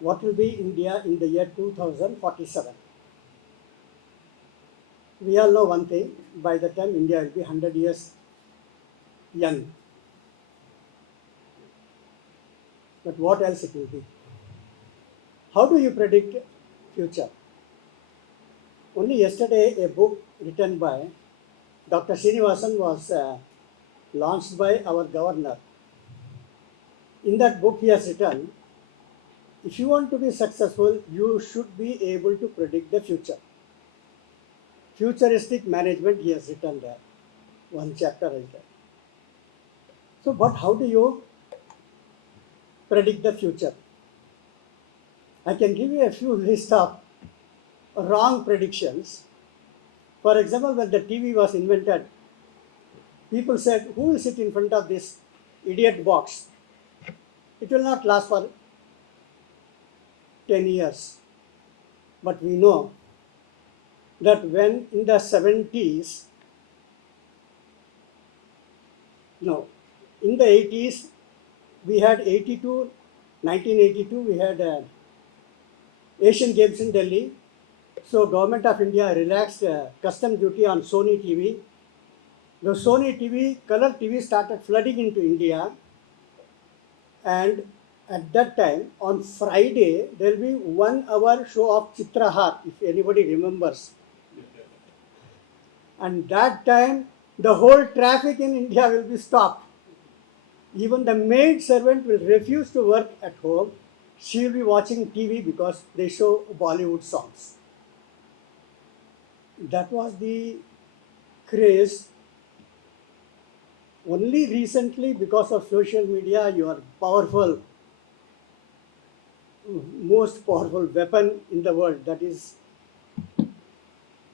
what will be India in the year 2047. We all know one thing, by the time India will be 100 years young. But what else it will be? How do you predict future? Only yesterday a book written by Dr. Srinivasan was launched by our governor. In that book he has written, if you want to be successful, you should be able to predict the future. Futuristic management he has written there. One chapter is there. So, but how do you predict the future? I can give you a few list of wrong predictions. For example, when the TV was invented, people said, who will sit in front of this idiot box? It will not last for 10 years. But we know that when in the 70s, no, in the 80s, we had 1982, we had Asian Games in Delhi. So Government of India relaxed custom duty on Sony TV. The Sony TV, color TV started flooding into India, and at that time, on Friday, there will be 1 hour show of Chitrahar, if anybody remembers. And that time, the whole traffic in India will be stopped. Even the maid servant will refuse to work at home. She will be watching TV because they show Bollywood songs. That was the craze. Only recently, because of social media, your powerful, most powerful weapon in the world, that is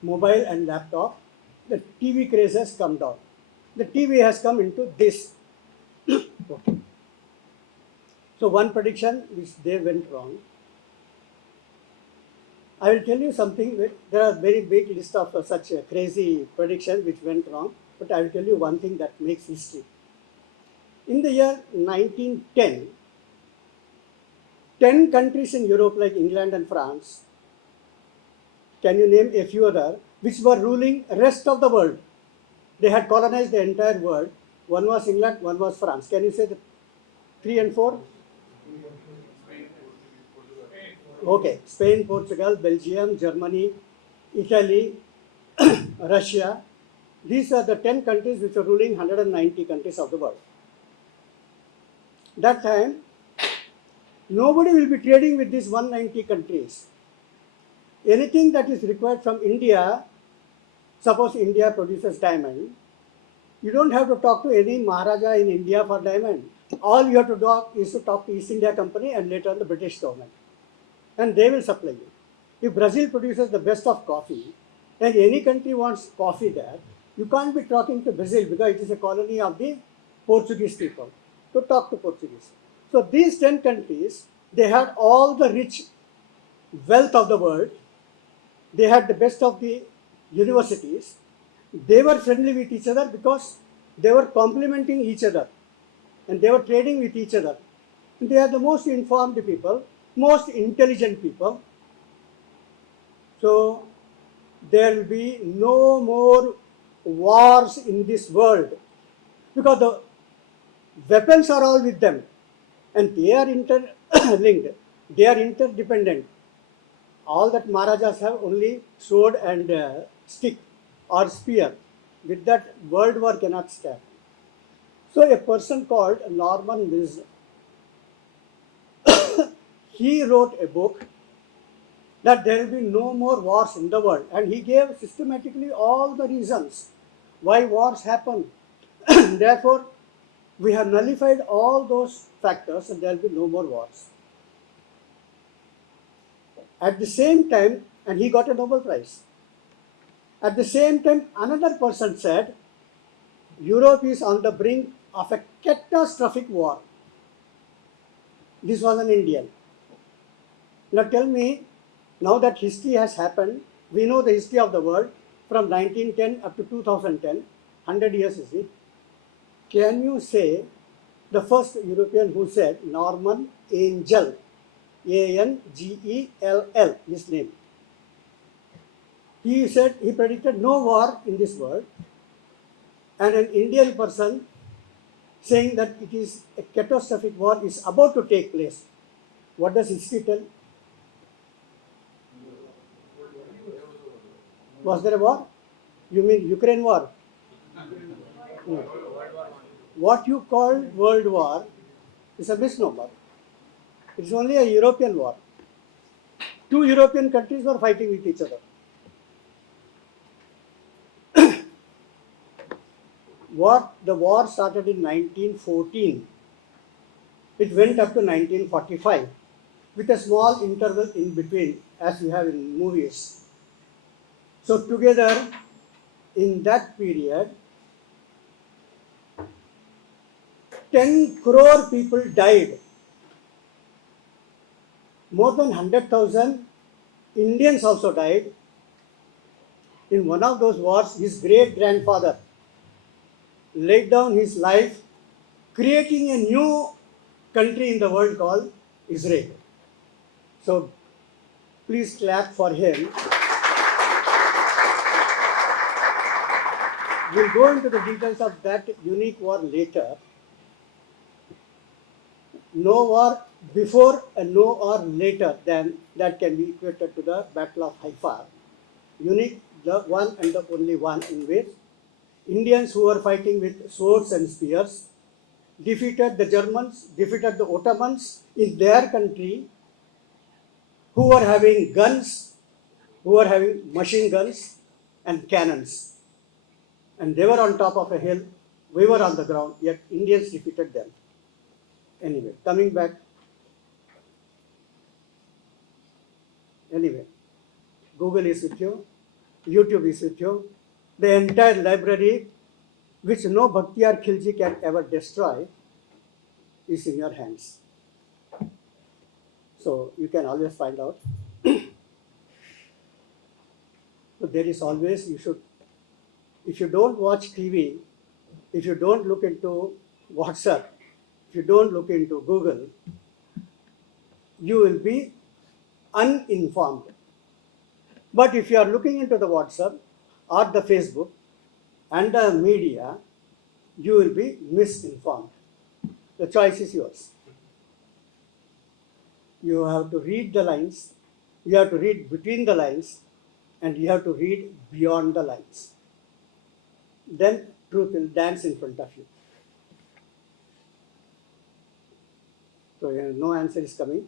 mobile and laptop, the TV craze has come down. The TV has come into this. Okay. So one prediction which they went wrong. I will tell you something. There are very big list of such crazy predictions which went wrong. But I will tell you one thing that makes history. In the year 1910, 10 countries in Europe like England and France, can you name a few other, which were ruling rest of the world? They had colonized the entire world. One was England, one was France. Can you say the 3 and 4? Okay, Spain, Portugal, Belgium, Germany, Italy, Russia. These are the 10 countries which are ruling 190 countries of the world. That time, nobody will be trading with these 190 countries. Anything that is required from India, suppose India produces diamond, you don't have to talk to any Maharaja in India for diamond. All you have to do is to talk to East India Company and later on the British government. And they will supply you. If Brazil produces the best of coffee, and any country wants coffee there, you can't be talking to Brazil because it is a colony of the Portuguese people. To talk to Portuguese. So these 10 countries, they had all the rich wealth of the world. They had the best of the universities. They were friendly with each other because they were complementing each other. And they were trading with each other. And they are the most informed people, most intelligent people. So there will be no more wars in this world because the weapons are all with them and they are interlinked, they are interdependent. All that Maharajas have only sword and stick or spear. With that, world war cannot stand. So a person called Norman Wilson, he wrote a book that there will be no more wars in the world, and he gave systematically all the reasons why wars happen. Therefore, we have nullified all those factors and there will be no more wars. At the same time, and he got a Nobel Prize. At the same time, another person said, Europe is on the brink of a catastrophic war. This was an Indian. Now tell me, now that history has happened, we know the history of the world from 1910 up to 2010, 100 years is it. Can you say the first European who said, Norman Angell, Angell, his name. He said, he predicted no war in this world, and an Indian person saying that it is a catastrophic war is about to take place. What does history tell? Was there a war? You mean Ukraine war? No. What you call World War is a misnomer. It's only a European war. Two European countries were fighting with each other. What the war started in 1914. It went up to 1945 with a small interval in between, as we have in movies. So together in that period, 10 crore people died. More than 100,000 Indians also died. In one of those wars, his great-grandfather laid down his life creating a new country in the world called Israel. So please clap for him. We'll go into the details of that unique war later. No war before and no war later than that can be equated to the Battle of Haifa. Unique, the one and the only one in which Indians who were fighting with swords and spears defeated the Germans, defeated the Ottomans in their country, who were having guns, who were having machine guns and cannons. And they were on top of a hill, we were on the ground, yet Indians defeated them. Anyway, coming back. Anyway, Google is with you, YouTube is with you. The entire library, which no Bhaktiar Khilji can ever destroy, is in your hands. So you can always find out. So there is always, you should, if you don't watch TV, if you don't look into WhatsApp, if you don't look into Google, you will be uninformed. But if you are looking into the WhatsApp or the Facebook and the media, you will be misinformed. The choice is yours. You have to read the lines, you have to read between the lines, and you have to read beyond the lines. Then truth will dance in front of you. So no answer is coming.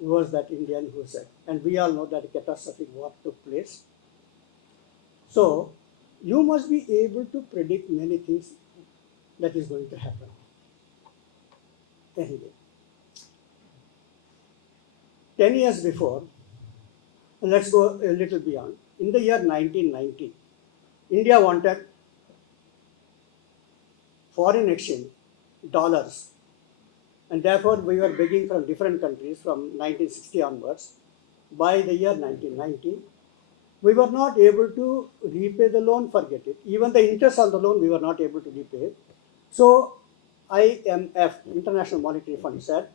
Who was that Indian who said? And we all know that a catastrophic war took place. So you must be able to predict many things that is going to happen. Anyway, 10 years before, and let's go a little beyond. In the year 1990, India wanted foreign exchange, dollars, and therefore we were begging from different countries from 1960 onwards. By the year 1990, we were not able to repay the loan, forget it. Even the interest on the loan we were not able to repay. So IMF, International Monetary Fund, said,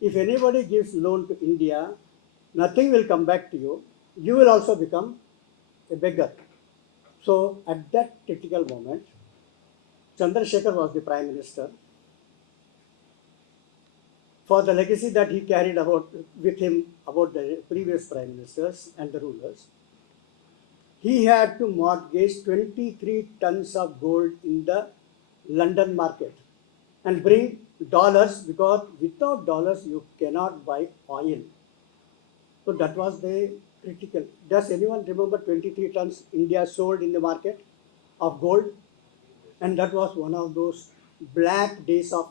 if anybody gives loan to India, nothing will come back to you. You will also become a beggar. So at that critical moment, Chandrasekhar was the Prime Minister. For the legacy that he carried with him about the previous Prime Ministers and the rulers, he had to mortgage 23 tons of gold in the London market and bring dollars, because without dollars you cannot buy oil. So that was the critical. Does anyone remember 23 tons India sold in the market of gold? And that was one of those black days of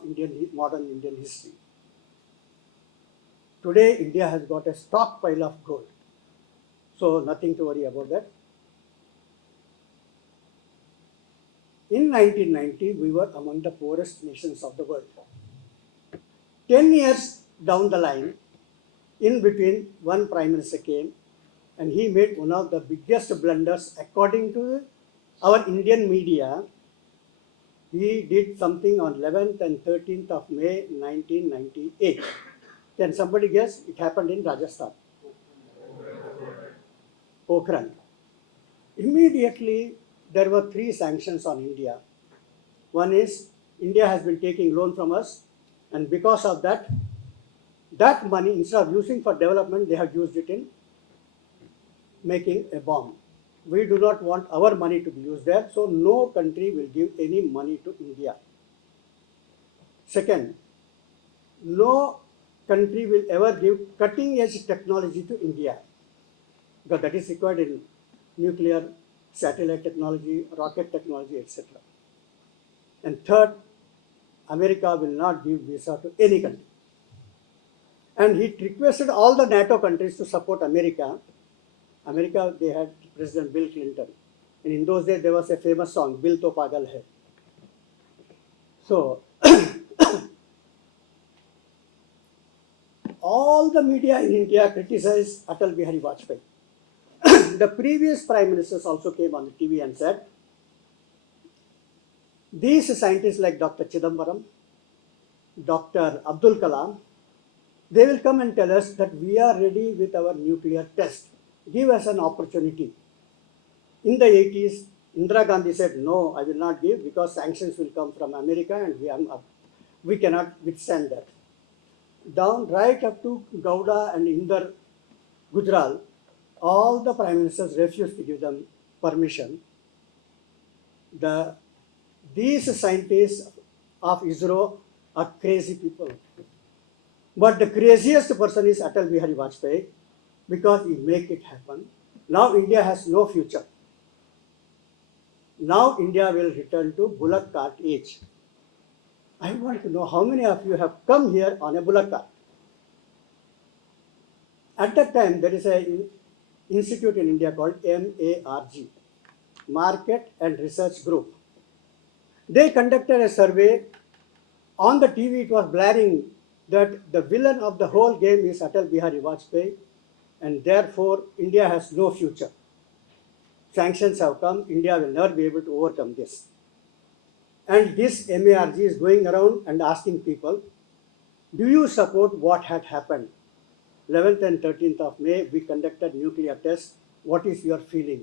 modern Indian history. Today India has got a stockpile of gold. So nothing to worry about that. In 1990, we were among the poorest nations of the world. 10 years down the line, in between, one Prime Minister came and he made one of the biggest blunders according to our Indian media. He did something on 11th and 13th of May 1998. Can somebody guess? It happened in Rajasthan. Pokhran. Immediately, there were 3 sanctions on India. One is India has been taking loan from us, and because of that, that money, instead of using for development, they have used it in making a bomb. We do not want our money to be used there, so no country will give any money to India. Second, no country will ever give cutting edge technology to India, because that is required in nuclear, satellite technology, rocket technology, etc. And third, America will not give visa to any country. And he requested all the NATO countries to support America. America, they had President Bill Clinton. And in those days, there was a famous song, Bil To Pagal Hai. So, all the media in India criticized Atal Bihari Vajpayee. The previous prime ministers also came on the TV and said, these scientists like Dr. Chidambaram, Dr. Abdul Kalam, they will come and tell us that we are ready with our nuclear test. Give us an opportunity. In the 80s, Indira Gandhi said, no, I will not give because sanctions will come from America and we cannot withstand that. Down right up to Gowda and Inder Gujral, all the prime ministers refused to give them permission. These scientists of ISRO are crazy people. But the craziest person is Atal Bihari Vajpayee because he make it happen. Now India has no future. Now India will return to bullock cart age. I want to know how many of you have come here on a bullock cart. At that time, there is an institute in India called MARG, Market and Research Group. They conducted a survey. On the TV, it was blaring that the villain of the whole game is Atal Bihari Vajpayee, and therefore India has no future. Sanctions have come, India will never be able to overcome this. And this MARG is going around and asking people, do you support what had happened? 11th and 13th of May, we conducted nuclear tests. What is your feeling?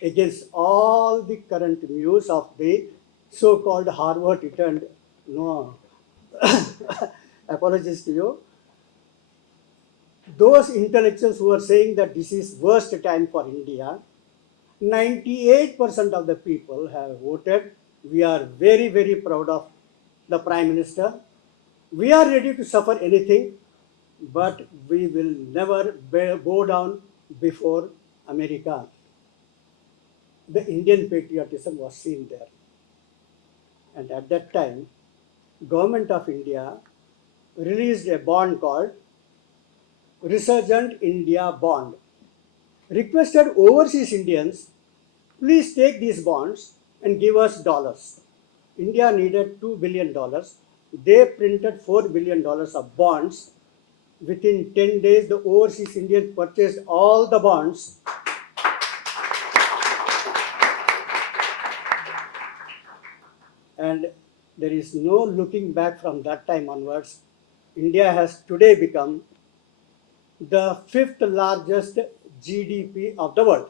Against all the current views of the so-called Harvard returned, no, apologies to you. Those intellectuals who are saying that this is worst time for India, 98% of the people have voted. We are very, very proud of the Prime Minister. We are ready to suffer anything, but we will never bow down before America. The Indian patriotism was seen there. And at that time, Government of India released a bond called Resurgent India Bond. Requested overseas Indians, please take these bonds and give us dollars. India needed $2 billion. They printed $4 billion of bonds. Within 10 days, the overseas Indians purchased all the bonds. And there is no looking back from that time onwards. India has today become the 5th largest GDP of the world.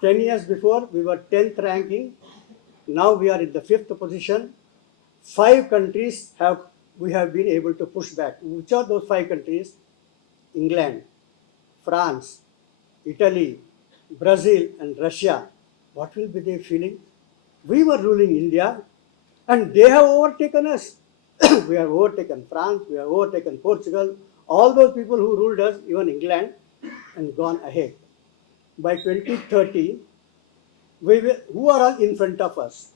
Ten years before, we were 10th ranking. Now we are in the 5th position. 5 countries we have been able to push back. Which are those 5 countries? England, France, Italy, Brazil, and Russia. What will be their feeling? We were ruling India, and they have overtaken us. We have overtaken France, we have overtaken Portugal, all those people who ruled us, even England, and gone ahead. By 2030, who are all in front of us?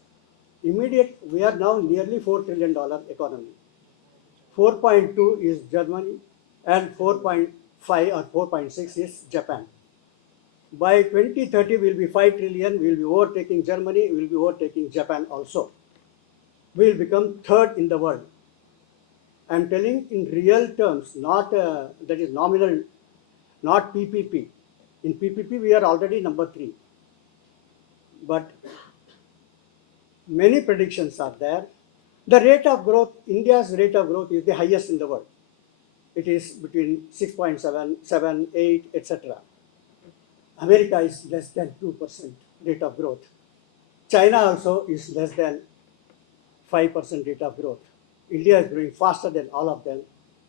We are now nearly $4 trillion economy. 4.2 is Germany, and 4.5 or 4.6 is Japan. By 2030, we will be 5 trillion, we will be overtaking Germany, we will be overtaking Japan also. We will become 3rd in the world. I am telling in real terms, not that is nominal, not PPP. In PPP, we are already number 3. But Many predictions are there. The rate of growth, India's rate of growth is the highest in the world. It is between 6.7, 7, 8, etc. America is less than 2% rate of growth. China also is less than 5% rate of growth. India is growing faster than all of them.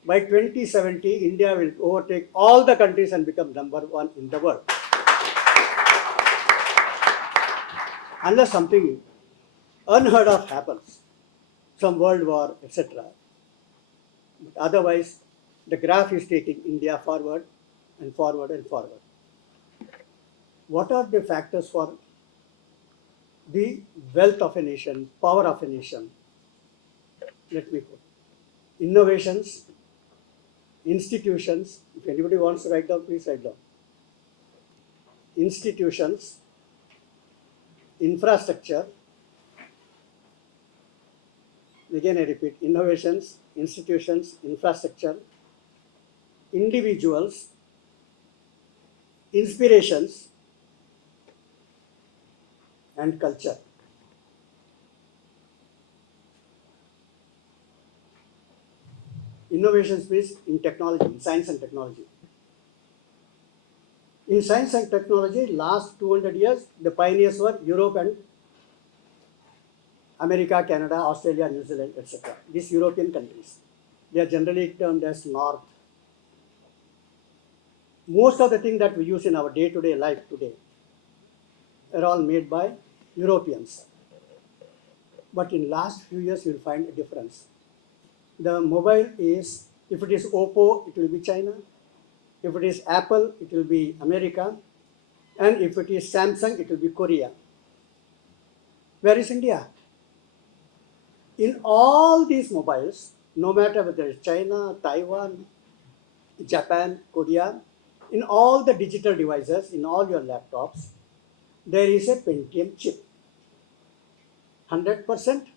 By 2070, India will overtake all the countries and become number one in the world. Unless something unheard of happens, some world war, etc. Otherwise, the graph is taking India forward and forward and forward. What are the factors for the wealth of a nation, power of a nation? Let me put innovations, institutions. If anybody wants to write down, please write down. Institutions, infrastructure. Again, I repeat: innovations, institutions, infrastructure, individuals, inspirations, and culture. Innovations means in technology, in science and technology. In science and technology, last 200 years, the pioneers were Europe and America, Canada, Australia, New Zealand, etc. These European countries. They are generally termed as North. Most of the things that we use in our day-to-day life today are all made by Europeans. But in last few years, you will find a difference. The mobile is, if it is Oppo, it will be China. If it is Apple, it will be America. And if it is Samsung, it will be Korea. Where is India? In all these mobiles, no matter whether it's China, Taiwan, Japan, Korea, in all the digital devices, in all your laptops, there is a Pentium chip. 100%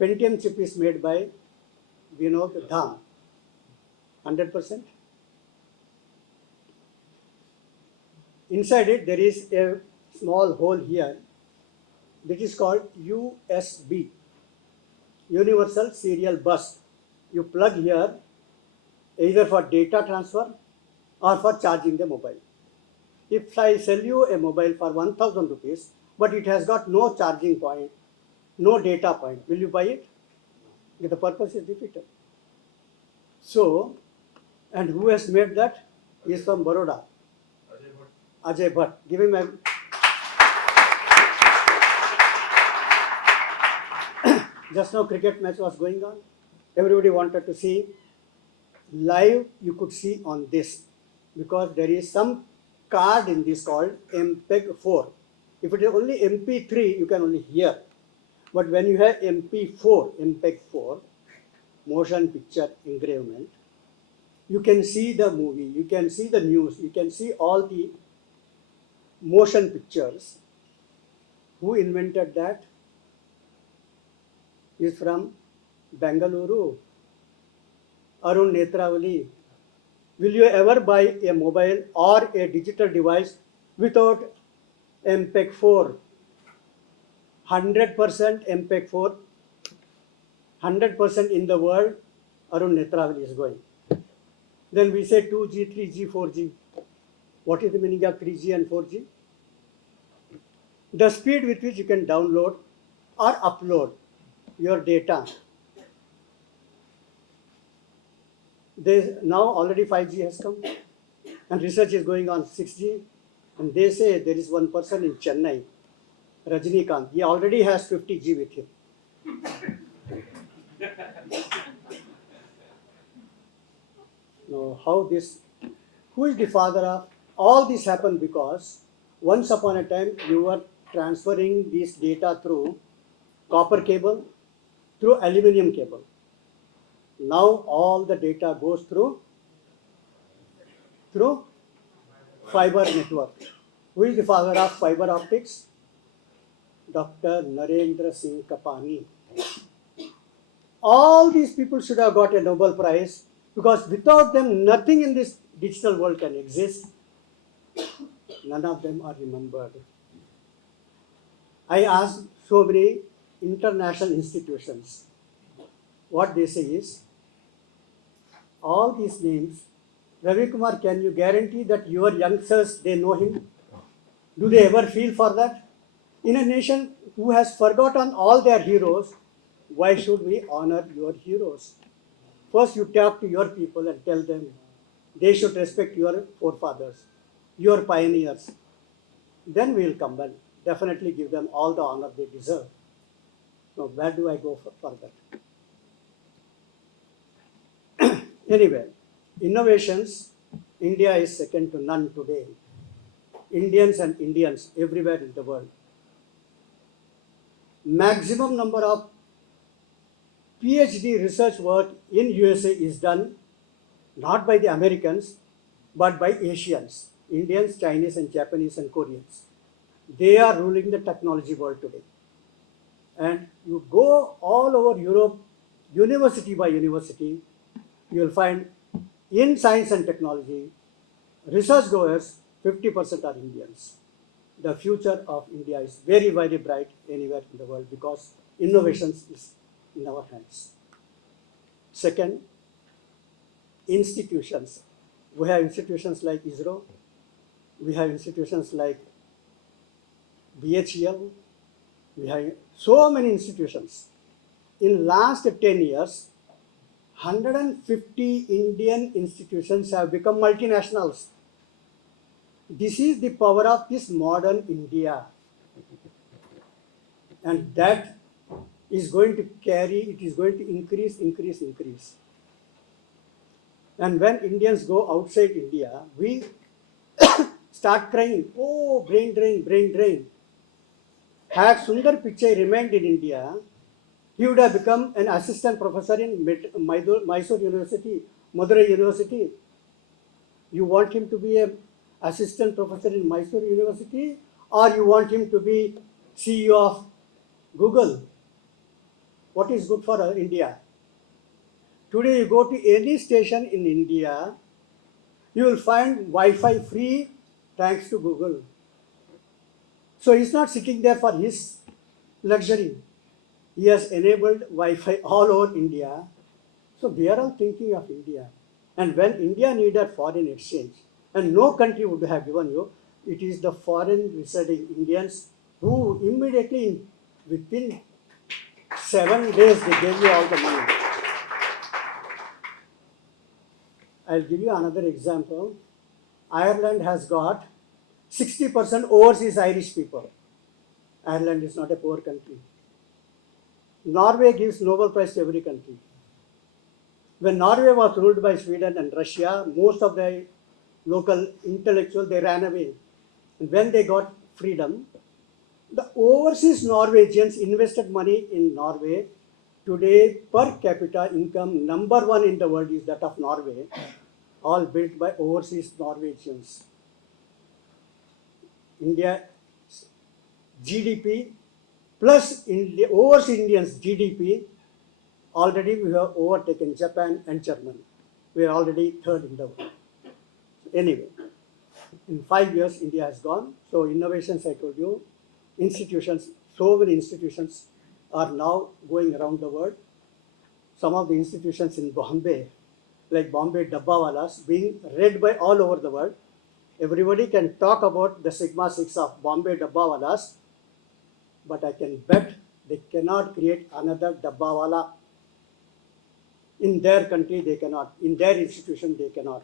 Pentium chip is made by Vinod Dham. 100%. Inside it, there is a small hole here. That is called USB, Universal Serial Bus. You plug here either for data transfer or for charging the mobile. If I sell you a mobile for 1000 rupees, but it has got no charging point, no data point, will you buy it? The purpose is defeated. So, and who has made that? He is from Baroda. Ajay Bhatt. Give him a. Just now cricket match was going on. Everybody wanted to see. Live you could see on this because there is some card in this called MPEG-4. If it is only MP3, you can only hear. But when you have MP4, MPEG-4, motion picture engravement, you can see the movie, you can see the news, you can see all the motion pictures. Who invented that? Is from Bengaluru, Arun Netravali. Will you ever buy a mobile or a digital device without MPEG-4? 100% MPEG-4, 100% in the world, Arun Netravali is going. Then we say 2G, 3G, 4G. What is the meaning of 3G and 4G? The speed with which you can download or upload your data. Now already 5G has come and research is going on 6G, and they say there is one person in Chennai, Rajnikant, he already has 50G with him. Now who is the father of, all this happened because once upon a time you were transferring this data through copper cable, through aluminum cable. Now all the data goes through fiber network. Who is the father of fiber optics? Dr. Narendra Singh Kapani. All these people should have got a Nobel Prize because without them nothing in this digital world can exist. None of them are remembered. I asked so many international institutions. What they say is, all these names, Ravi Kumar, can you guarantee that your youngsters, they know him? Do they ever feel for that? In a nation who has forgotten all their heroes, why should we honor your heroes? First, you talk to your people and tell them they should respect your forefathers, your pioneers. Then we will come and definitely give them all the honor they deserve. Now, where do I go for that? Anyway, innovations, India is second to none today. Indians and Indians everywhere in the world. Maximum number of PhD research work in USA is done not by the Americans, but by Asians, Indians, Chinese, and Japanese and Koreans. They are ruling the technology world today. And you go all over Europe, university by university, you will find in science and technology, research goers, 50% are Indians. The future of India is very, very bright anywhere in the world because innovations is in our hands. Second, institutions. We have institutions like ISRO, we have institutions like BHEL, we have so many institutions. In last 10 years, 150 Indian institutions have become multinationals. This is the power of this modern India. And that is going to carry, it is going to increase. And when Indians go outside India, we start crying, oh, brain drain, brain drain. Had Sundar Pichai remained in India, he would have become an assistant professor in Mysore University, Madurai University. You want him to be an assistant professor in Mysore University, or you want him to be CEO of Google? What is good for India? Today you go to any station in India, you will find Wi-Fi free thanks to Google. So he's not sitting there for his luxury. He has enabled Wi-Fi all over India. So they are all thinking of India. And when India needed foreign exchange, and no country would have given you, it is the foreign residing Indians who immediately, within 7 days, they gave you all the money. I'll give you another example. Ireland has got 60% overseas Irish people. Ireland is not a poor country. Norway gives Nobel Prize to every country. When Norway was ruled by Sweden and Russia, most of the local intellectuals, they ran away. And when they got freedom, the overseas Norwegians invested money in Norway. Today, per capita income, number one in the world is that of Norway, all built by overseas Norwegians. India GDP plus overseas Indians GDP, already we have overtaken Japan and Germany. We are already third in the world. Anyway, in 5 years, India has gone. So innovations, I told you, institutions, so many institutions are now going around the world. Some of the institutions in Bombay, like Bombay Dabbawalas, being read by all over the world. Everybody can talk about the Sigma 6 of Bombay Dabbawalas, but I can bet they cannot create another Dabbawala. In their country, they cannot. In their institution, they cannot.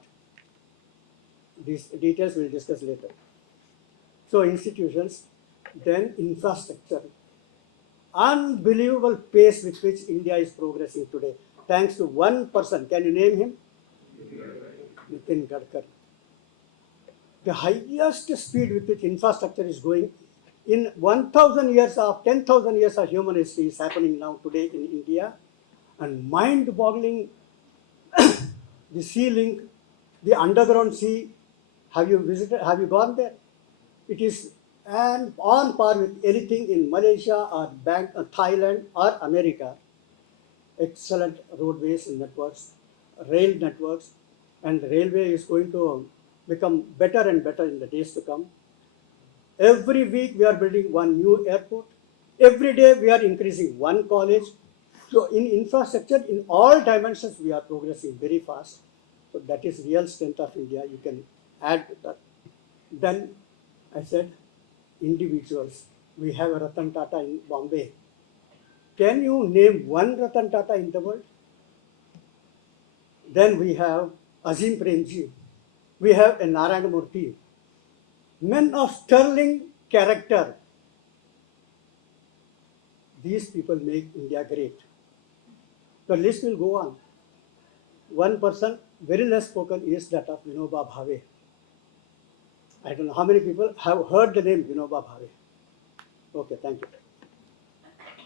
These details we'll discuss later. So institutions, then infrastructure. Unbelievable pace with which India is progressing today. Thanks to one person. Can you name him? Nitin Gadkari. The highest speed with which infrastructure is going in 1,000 years of 10,000 years of human history is happening now today in India, and mind-boggling. The sea link, the underground sea. Have you visited? Have you gone there? It is on par with anything in Malaysia or Thailand or America. Excellent roadways and networks, rail networks, and the railway is going to become better and better in the days to come. Every week we are building one new airport. Every day we are increasing one college. So in infrastructure, in all dimensions, we are progressing very fast. So that is real strength of India. You can add to that. Then I said, individuals. We have a Ratan Tata in Bombay. Can you name one Ratan Tata in the world? Then we have Azim Premji. We have a Narayana Murthy. Men of sterling character. These people make India great. The list will go on. One person very less spoken is that of Vinoba Bhave. I don't know how many people have heard the name Vinoba Bhave. Okay, thank you.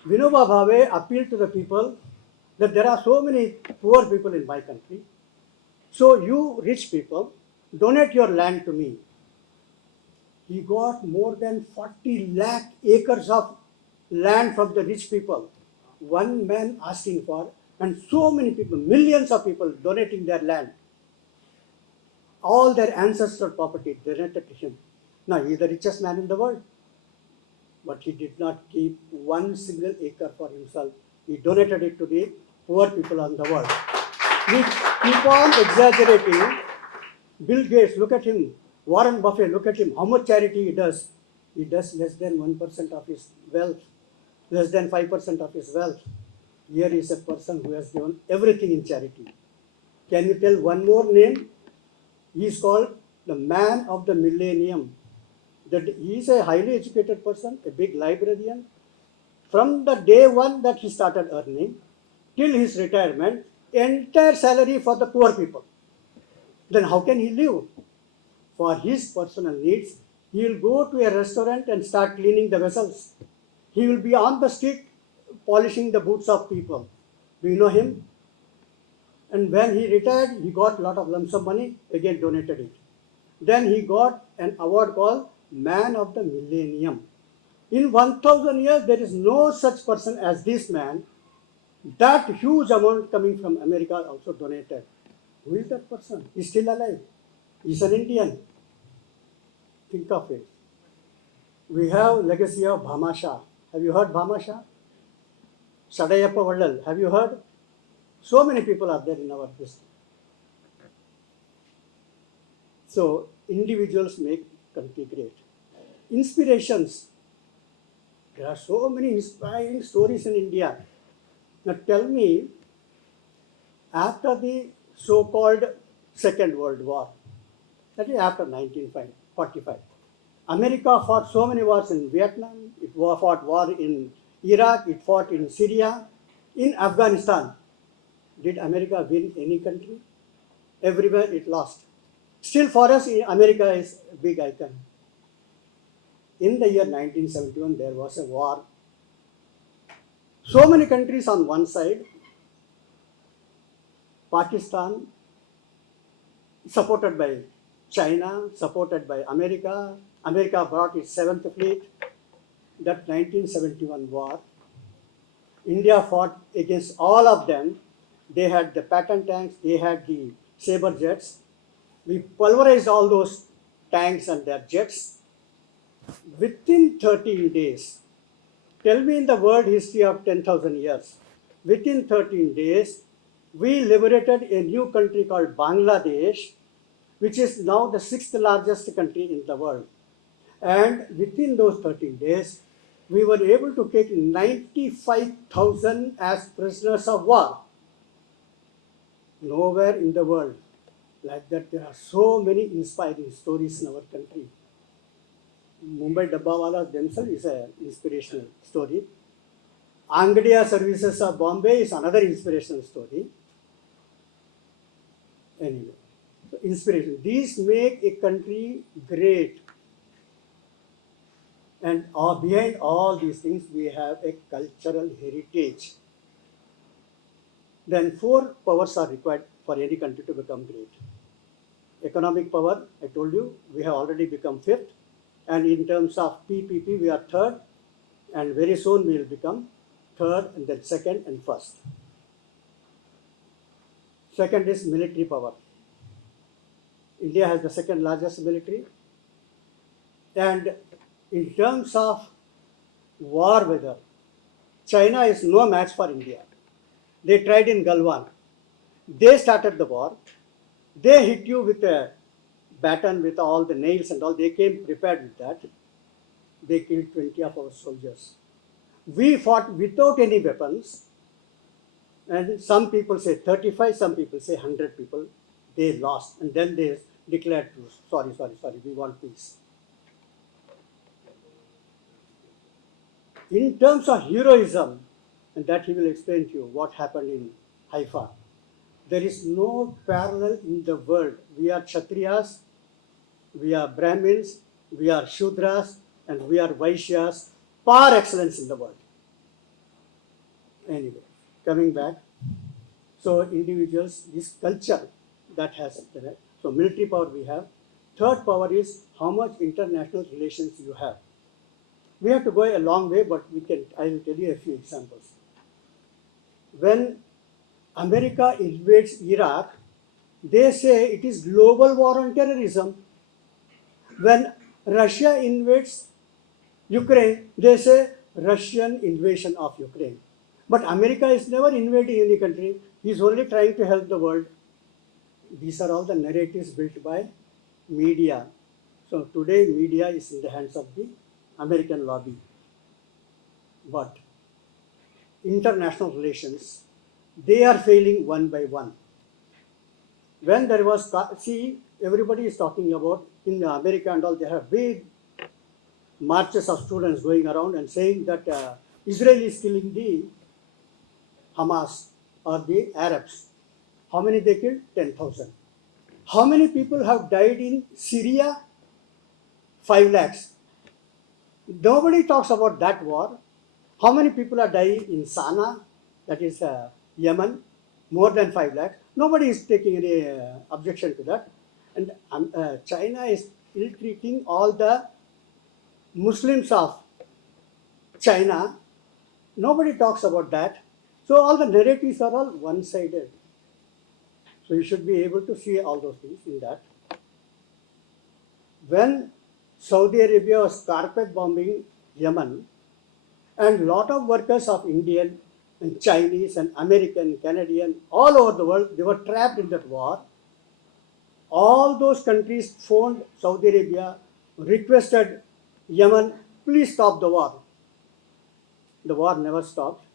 Vinoba Bhave appealed to the people that there are so many poor people in my country. So you rich people, donate your land to me. He got more than 40 lakh acres of land from the rich people. One man asking for, and so many people, millions of people donating their land. All their ancestral property donated to him. Now, he is the richest man in the world. But he did not keep one single acre for himself. He donated it to the poor people on the world. We keep on exaggerating. Bill Gates, look at him. Warren Buffett, look at him. How much charity he does? He does less than 1% of his wealth, less than 5% of his wealth. Here is a person who has given everything in charity. Can you tell one more name? He is called the man of the millennium. That he is a highly educated person, a big librarian. From the day one that he started earning till his retirement, entire salary for the poor people. Then how can he live? For his personal needs, he will go to a restaurant and start cleaning the vessels. He will be on the street polishing the boots of people. Do you know him? And when he retired, he got a lot of lump sum money, again donated it. Then he got an award called Man of the Millennium. In 1000 years, there is no such person as this man. That huge amount coming from America also donated. Who is that person? He's still alive. He's an Indian. Think of it. We have legacy of Bhamasha. Have you heard Bhamasha? Sadayappa Vallal. Have you heard? So many people are there in our history. So individuals make country great. Inspirations. There are so many inspiring stories in India. Now tell me, after the so-called Second World War, that is after 1945, America fought so many wars in Vietnam, it fought war in Iraq, it fought in Syria, in Afghanistan. Did America win any country? Everywhere it lost. Still for us, America is a big icon. In the year 1971, there was a war. So many countries on one side, Pakistan, supported by China, supported by America. America brought its 7th fleet. That 1971 war, India fought against all of them. They had the Patton tanks, they had the Sabre jets. We pulverized all those tanks and their jets. Within 13 days, tell me in the world history of 10,000 years, within 13 days, we liberated a new country called Bangladesh, which is now the 6th largest country in the world. And within those 13 days, we were able to take 95,000 as prisoners of war. Nowhere in the world like that. There are so many inspiring stories in our country. Mumbai Dabbawalas themselves is an inspirational story. Angadiya Services of Bombay is another inspirational story. Anyway, so inspiration. These make a country great. And behind all these things, we have a cultural heritage. Then 4 powers are required for any country to become great. Economic power, I told you, we have already become 5th. And in terms of PPP, we are 3rd. And very soon we will become 3rd and then 2nd and 1st. Second is military power. India has the 2nd largest military. And in terms of war weather. China is no match for India. They tried in Galwan. They started the war. They hit you with a baton with all the nails and all. They came prepared with that. They killed 20 of our soldiers. We fought without any weapons. And some people say 35, some people say 100 people. They lost. And then they declared, sorry, we want peace. In terms of heroism, and that he will explain to you what happened in Haifa, there is no parallel in the world. We are Kshatriyas, we are Brahmins, we are Shudras, and we are Vaishyas, par excellence in the world. Anyway, coming back. So individuals, this culture that has, so military power we have. Third power is how much international relations you have. We have to go a long way, but I will tell you a few examples. When America invades Iraq, they say it is global war on terrorism. When Russia invades Ukraine, they say Russian invasion of Ukraine. But America is never invading any country. He is only trying to help the world. These are all the narratives built by media. So today media is in the hands of the American lobby. But international relations, they are failing one by one. When there was, see, everybody is talking about in America and all, they have big marches of students going around and saying that Israel is killing the Hamas or the Arabs. How many they killed? 10,000. How many people have died in Syria? 5 lakhs. Nobody talks about that war. How many people are dying in Sana'a, that is Yemen? More than 5 lakhs. Nobody is taking any objection to that. And China is ill-treating all the Muslims of China. Nobody talks about that. So all the narratives are all one-sided. So you should be able to see all those things in that. When Saudi Arabia was carpet bombing Yemen, and lot of workers of Indian and Chinese and American, Canadian, all over the world, they were trapped in that war. All those countries phoned Saudi Arabia, requested Yemen, please stop the war. The war never stopped.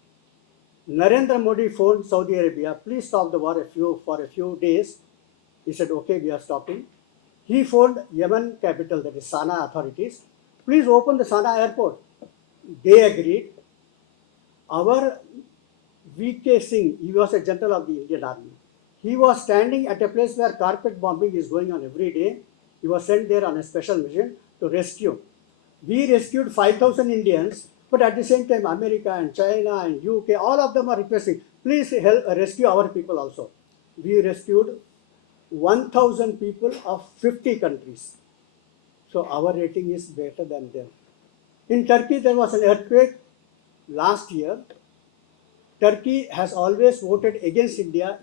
Narendra Modi phoned Saudi Arabia, please stop the war for a few days. He said, okay, we are stopping. He phoned Yemen capital, that is Sana'a authorities, please open the Sana'a airport. They agreed. Our VK Singh, he was a general of the Indian Army. He was standing at a place where carpet bombing is going on every day. He was sent there on a special mission to rescue. We rescued 5,000 Indians, but at the same time, America and China and UK, all of them are requesting, please help rescue our people also. We rescued 1,000 people of 50 countries. So our rating is better than them. In Turkey, there was an earthquake last year. Turkey has always voted against India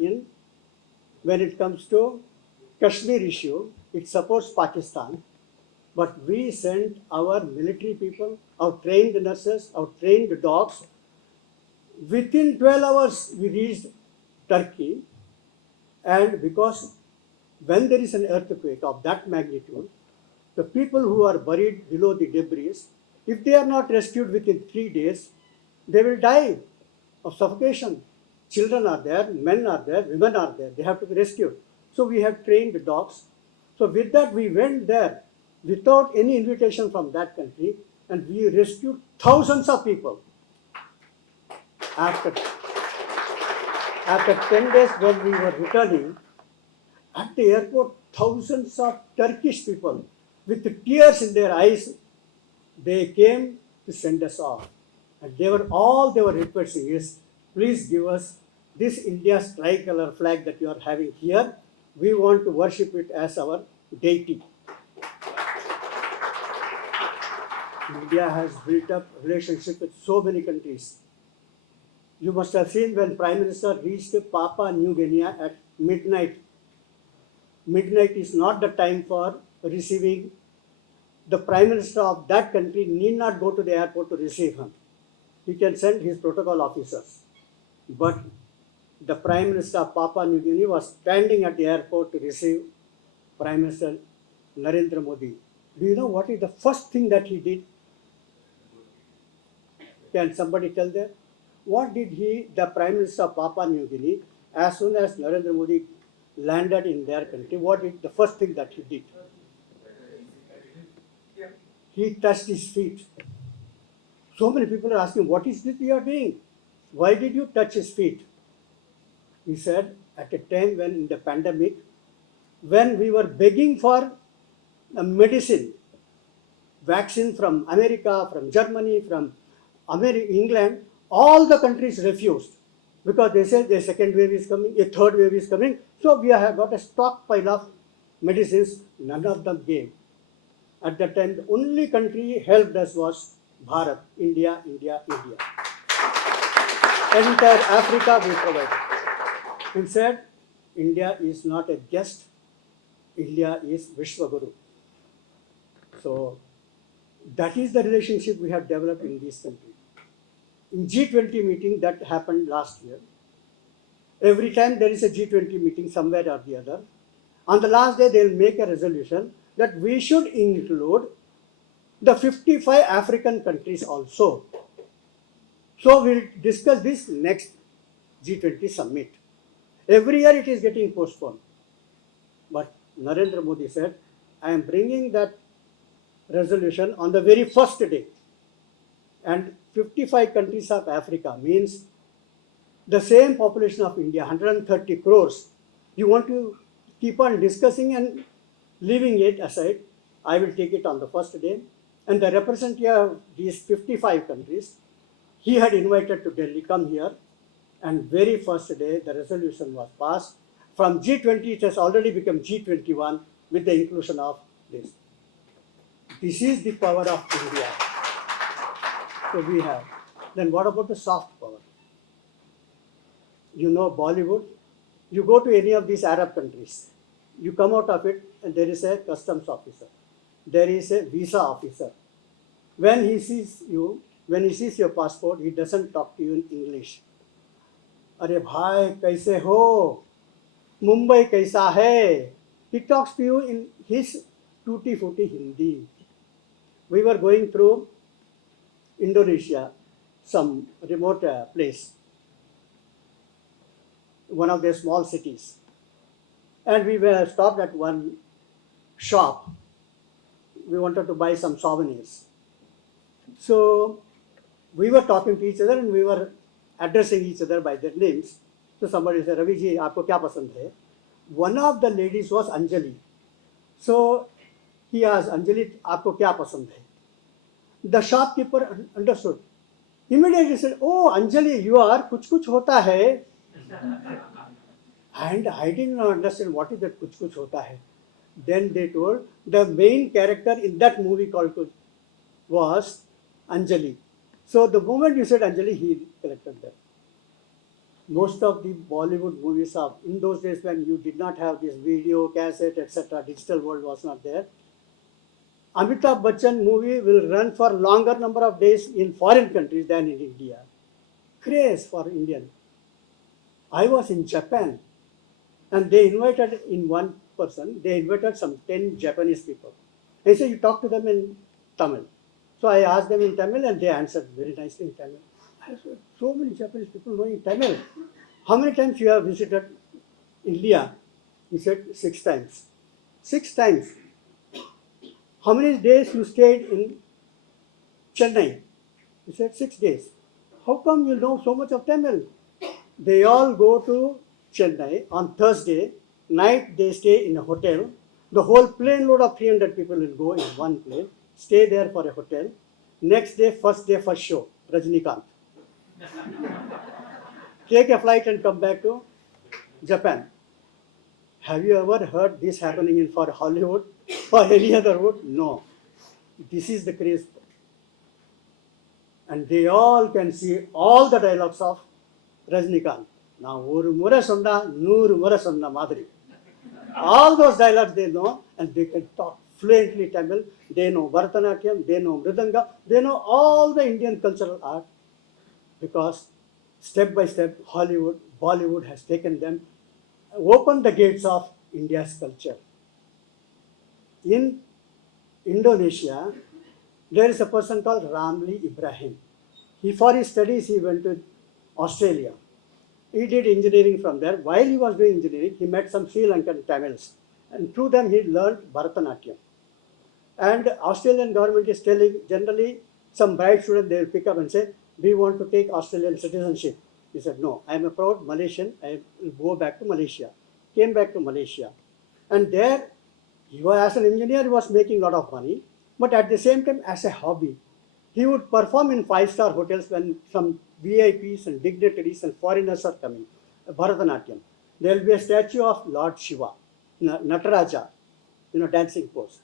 when it comes to Kashmir issue. It supports Pakistan. But we sent our military people, our trained nurses, our trained dogs. Within 12 hours, we reached Turkey. And because when there is an earthquake of that magnitude, the people who are buried below the debris, if they are not rescued within 3 days, they will die of suffocation. Children are there, men are there, women are there. They have to be rescued. So we have trained dogs. So with that, we went there without any invitation from that country, and we rescued thousands of people. After 10 days, when we were returning, at the airport, thousands of Turkish people with tears in their eyes, they came to send us off. And they were requesting is, please give us this India's tricolor flag that you are having here. We want to worship it as our deity. India has built up relationship with so many countries. You must have seen when Prime Minister reached Papua New Guinea at midnight. Midnight is not the time for receiving the Prime Minister of that country need not go to the airport to receive him. He can send his protocol officers. But the Prime Minister of Papua New Guinea was standing at the airport to receive Prime Minister Narendra Modi. Do you know what is the first thing that he did? Can somebody tell them? What did the Prime Minister of Papua New Guinea, as soon as Narendra Modi landed in their country, what did the first thing that he did? He touched his feet. So many people are asking, what is this you are doing? Why did you touch his feet? He said, at a time when in the pandemic, when we were begging for a medicine, vaccine from America, from Germany, from England, all the countries refused because they said a second wave is coming, a third wave is coming. So we have got a stockpile of medicines, none of them gave. At that time, the only country helped us was Bharat, India, India, India. Entire Africa we provided. He said, India is not a guest, India is Vishwaguru. So that is the relationship we have developed in this country. In G20 meeting that happened last year, every time there is a G20 meeting somewhere or the other, on the last day they will make a resolution that we should include the 55 African countries also. So we will discuss this next G20 summit. Every year it is getting postponed. But Narendra Modi said, I am bringing that resolution on the very first day. And 55 countries of Africa means the same population of India, 130 crores. You want to keep on discussing and leaving it aside, I will take it on the first day. And the representative of these 55 countries, he had invited to Delhi, come here. And very first day, the resolution was passed. From G20, it has already become G21 with the inclusion of this. This is the power of India. So we have. Then what about the soft power? You know Bollywood. You go to any of these Arab countries. You come out of it and there is a customs officer. There is a visa officer. When he sees you, when he sees your passport, he doesn't talk to you in English. Arey bhai, kaise ho? Mumbai kaisa hai? He talks to you in his tutti-frutti Hindi. We were going through Indonesia, some remote place, one of their small cities. And we were stopped at one shop. We wanted to buy some souvenirs. So we were talking to each other and we were addressing each other by their names. So somebody said, Ravi ji, aapko kya pasand hai? One of the ladies was Anjali. So he asked, Anjali, aapko kya pasand hai? The shopkeeper understood. Immediately said, oh, Anjali, you are kuch kuch hota hai. And I didn't understand what is that kuch kuch hota hai. Then they told the main character in that movie called was Anjali. So the moment you said Anjali, he collected that. Most of the Bollywood movies of in those days when you did not have this video, cassette, etc., digital world was not there. Amitabh Bachchan movie will run for longer number of days in foreign countries than in India. Craze for Indian. I was in Japan and they invited in one person, they invited some 10 Japanese people. They said, you talk to them in Tamil. So I asked them in Tamil and they answered very nicely in Tamil. I said, so many Japanese people knowing Tamil. How many times you have visited India? He said, 6 times. 6 times. How many days you stayed in Chennai? He said, 6 days. How come you know so much of Tamil? They all go to Chennai on Thursday. Night they stay in a hotel. The whole plane load of 300 people will go in one plane. Stay there for a hotel. Next day, first show, Rajnikant. Take a flight and come back to Japan. Have you ever heard this happening for Hollywood or any other wood? No. This is the craze. And they all can see all the dialogues of Rajnikant. Now, Oru Mura Sonna, Noor Mura Sonna Madri. All those dialogues they know and they can talk fluently Tamil, they know Bharatanatyam, they know Mridanga, they know all the Indian cultural art, because step by step Hollywood, Bollywood has taken them, opened the gates of India's culture. In Indonesia, there is a person called Ramli Ibrahim. For his studies, he went to Australia. He did engineering from there. While he was doing engineering, he met some Sri Lankan Tamils, and through them he learned Bharatanatyam. And Australian government is telling, generally some bright student they will pick up and say, we want to take Australian citizenship. He said, no, I am a proud Malaysian, I will go back to Malaysia. Came back to Malaysia. And there, he was, as an engineer, he was making a lot of money, but at the same time, as a hobby, he would perform in five-star hotels when some VIPs and dignitaries and foreigners are coming. Bharatanatyam. There will be a statue of Lord Shiva, Nataraja, dancing pose.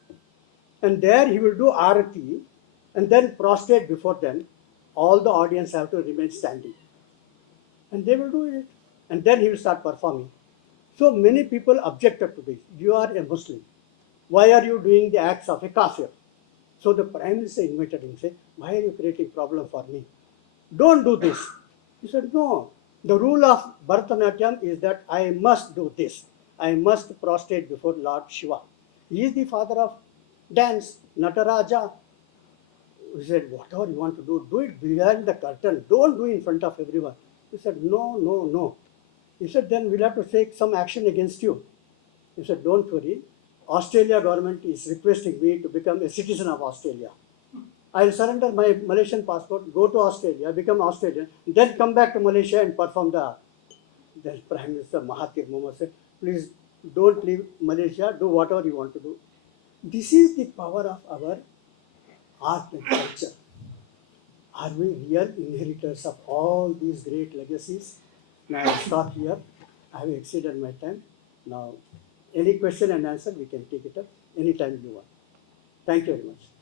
And there he will do arati and then prostrate before them. All the audience have to remain standing. And they will do it. And then he will start performing. So many people objected to this. You are a Muslim. Why are you doing the acts of a kafir? So the Prime Minister invited him and said, why are you creating problem for me? Don't do this. He said, no. The rule of Bharatanatyam is that I must do this. I must prostrate before Lord Shiva. He is the father of dance, Nataraja. He said, whatever you want to do it behind the curtain. Don't do it in front of everyone. He said, no, no, no. He said, then we'll have to take some action against you. He said, don't worry. Australia government is requesting me to become a citizen of Australia. I'll surrender my Malaysian passport, go to Australia, become Australian, then come back to Malaysia and perform the Prime Minister Mahathir Mohamad said, please don't leave Malaysia, do whatever you want to do. This is the power of our art and culture. Are we real inheritors of all these great legacies? Now I'll stop here. I have exceeded my time. Now, any question and answer, we can take it up anytime you want. Thank you very much.